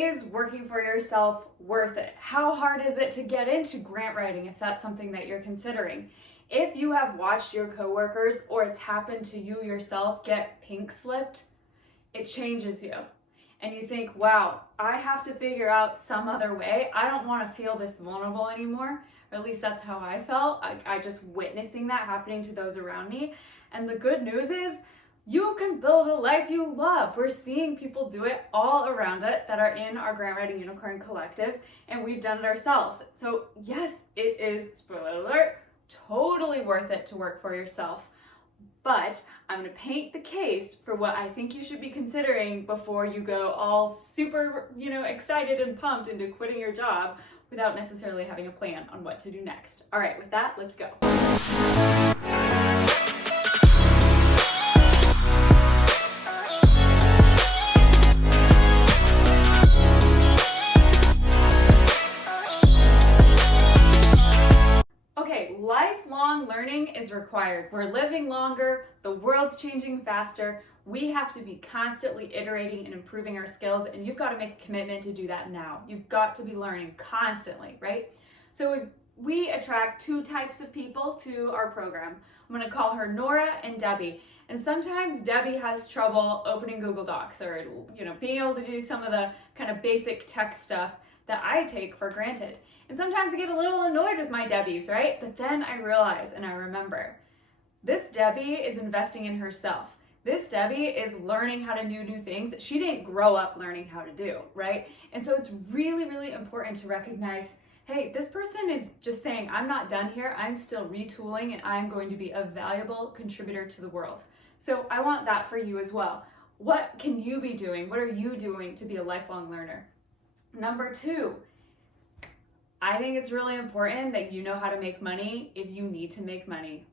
Is working for yourself worth it? How hard is it to get into grant writing if that's something that you're considering? If you have watched your coworkers or it's happened to you yourself get pink slipped, it changes you. And you think, wow, I have to figure out some other way. I don't want to feel this vulnerable anymore. Or at least that's how I felt. I just witnessing that happening to those around me. And the good news is you can build a life you love. We're seeing people do it all around it that are in our Grant Writing Unicorn Collective, and we've done it ourselves. So yes, it is, spoiler alert, totally worth it to work for yourself. But I'm going to paint the case for what I think you should be considering before you go all super, excited and pumped into quitting your job without necessarily having a plan on what to do next. All right, with that, let's go. Lifelong learning is required. We're living longer, the world's changing faster. We have to be constantly iterating and improving our skills, and you've got to make a commitment to do that now. You've got to be learning constantly, right? So we attract two types of people to our program. I'm going to call her Nora and Debbie. And sometimes Debbie has trouble opening Google Docs or being able to do some of the kind of basic tech stuff that I take for granted. And sometimes I get a little annoyed with my Debbies, right? But then I realize and I remember, this Debbie is investing in herself. This Debbie is learning how to do new things that she didn't grow up learning how to do, right? And so it's really, really important to recognize, hey, this person is just saying, I'm not done here. I'm still retooling and I'm going to be a valuable contributor to the world. So I want that for you as well. What can you be doing? What are you doing to be a lifelong learner? Number two, I think it's really important that you know how to make money if you need to make money.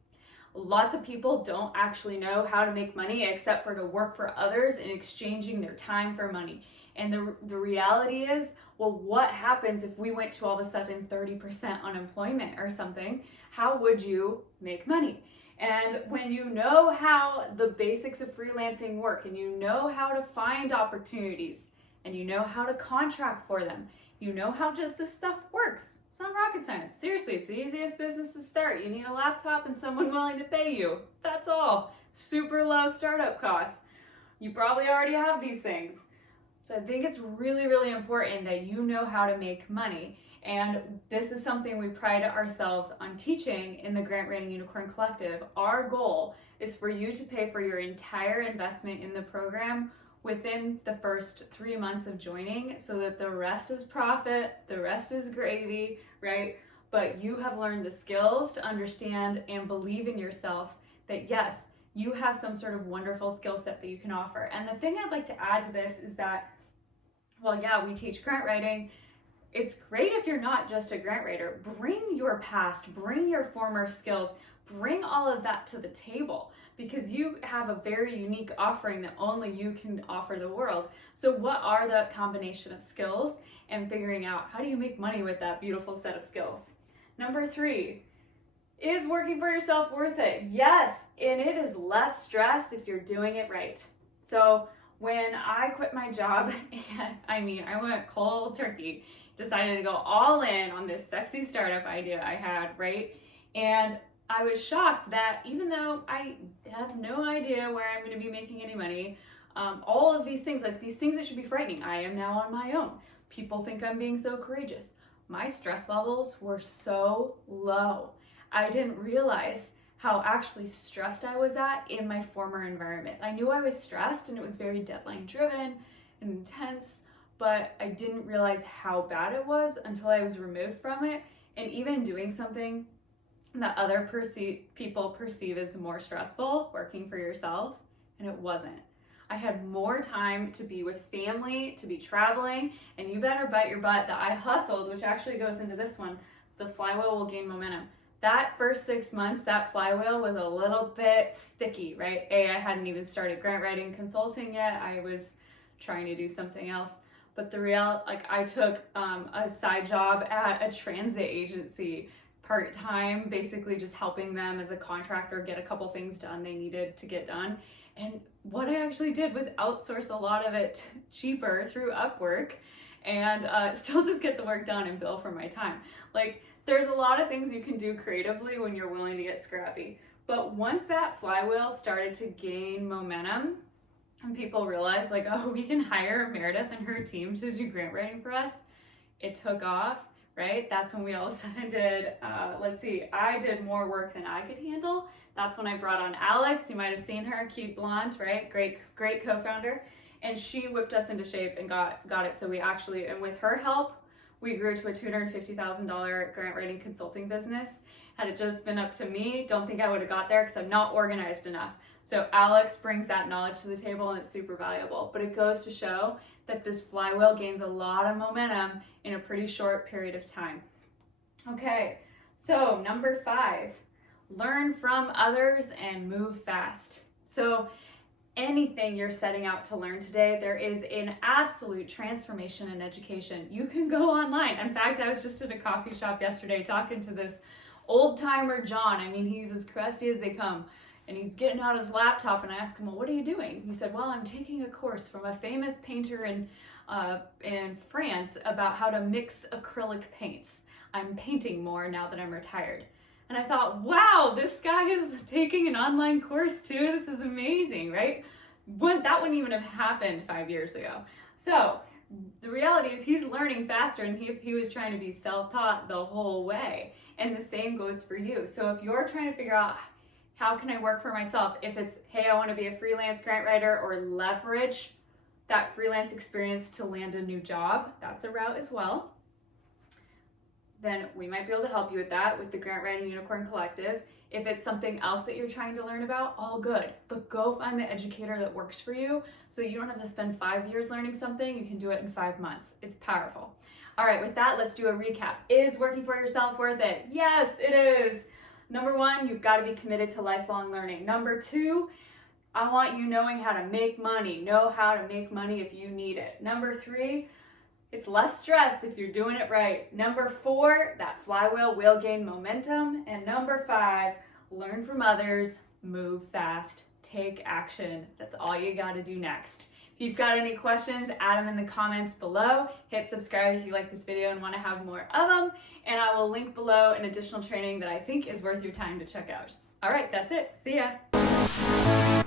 Lots of people don't actually know how to make money except for to work for others and exchanging their time for money. And the reality is, well, what happens if we went to all of a sudden 30% unemployment or something? How would you make money? And when you know how the basics of freelancing work and you know how to find opportunities and you know how to contract for them, you know how just this stuff works. It's not rocket science. Seriously, it's the easiest business to start. You need a laptop and someone willing to pay you. That's all. Super low startup costs. You probably already have these things. So I think it's really, really important that you know how to make money. And this is something we pride ourselves on teaching in the Grant Writing Unicorn Collective. Our goal is for you to pay for your entire investment in the program within the first 3 months of joining, so that the rest is profit, the rest is gravy, right? But you have learned the skills to understand and believe in yourself that yes, you have some sort of wonderful skill set that you can offer. And the thing I'd like to add to this is that, well, yeah, we teach grant writing. It's great if you're not just a grant writer. Bring your past, bring your former skills, bring all of that to the table, because you have a very unique offering that only you can offer the world. So what are the combination of skills, and figuring out how do you make money with that beautiful set of skills? Number three, is working for yourself worth it? Yes, and it is less stress if you're doing it right. So when I quit my job, and I went cold turkey, decided to go all in on this sexy startup idea I had, right? And I was shocked that even though I have no idea where I'm going to be making any money, all of these things, like these things that should be frightening, I am now on my own. People think I'm being so courageous. My stress levels were so low. I didn't realize how actually stressed I was at in my former environment. I knew I was stressed and it was very deadline driven and intense, but I didn't realize how bad it was until I was removed from it. And even doing something that other people perceive as more stressful, working for yourself, and it wasn't. I had more time to be with family, to be traveling, and you better bet your butt that I hustled, which actually goes into this one. The flywheel will gain momentum. That first 6 months, that flywheel was a little bit sticky, right? I hadn't even started grant writing consulting yet. I was trying to do something else. But I took a side job at a transit agency, part-time, basically just helping them as a contractor get a couple things done they needed to get done. And what I actually did was outsource a lot of it cheaper through Upwork. and still just get the work done and bill for my time. Like, there's a lot of things you can do creatively when you're willing to get scrappy. But once that flywheel started to gain momentum and people realized like, oh, we can hire Meredith and her team to do grant writing for us, it took off, right? That's when we all of a sudden did, I did more work than I could handle. That's when I brought on Alex. You might have seen her, cute blonde, right? Great co-founder. And she whipped us into shape and got it. So we actually, and with her help, we grew to a $250,000 grant writing consulting business. Had it just been up to me, don't think I would have got there because I'm not organized enough. So Alex brings that knowledge to the table and it's super valuable. But it goes to show that this flywheel gains a lot of momentum in a pretty short period of time. Okay, so number 5, learn from others and move fast. So anything you're setting out to learn today, there is an absolute transformation in education. You can go online. In fact, I was just at a coffee shop yesterday talking to this old timer John. I mean, he's as crusty as they come. And he's getting out his laptop and I asked him, well, what are you doing? He said, well, I'm taking a course from a famous painter in France about how to mix acrylic paints. I'm painting more now that I'm retired. And I thought, wow, this guy is taking an online course too. This is amazing, right? That wouldn't even have happened 5 years ago. So the reality is he's learning faster and he was trying to be self-taught the whole way. And the same goes for you. So if you're trying to figure out how can I work for myself, if it's, hey, I want to be a freelance grant writer or leverage that freelance experience to land a new job, that's a route as well. Then we might be able to help you with that with the Grant Writing Unicorn Collective. If it's something else that you're trying to learn about, all good. But go find the educator that works for you so you don't have to spend 5 years learning something. You can do it in 5 months. It's powerful. All right, with that, let's do a recap. Is working for yourself worth it? Yes, it is. Number 1, you've got to be committed to lifelong learning. Number 2, I want you knowing how to make money. Know how to make money if you need it. Number 3, it's less stress if you're doing it right. Number 4, that flywheel will gain momentum. And number 5, learn from others, move fast, take action. That's all you got to do next. If you've got any questions, add them in the comments below. Hit subscribe if you like this video and want to have more of them. And I will link below an additional training that I think is worth your time to check out. All right, that's it. See ya.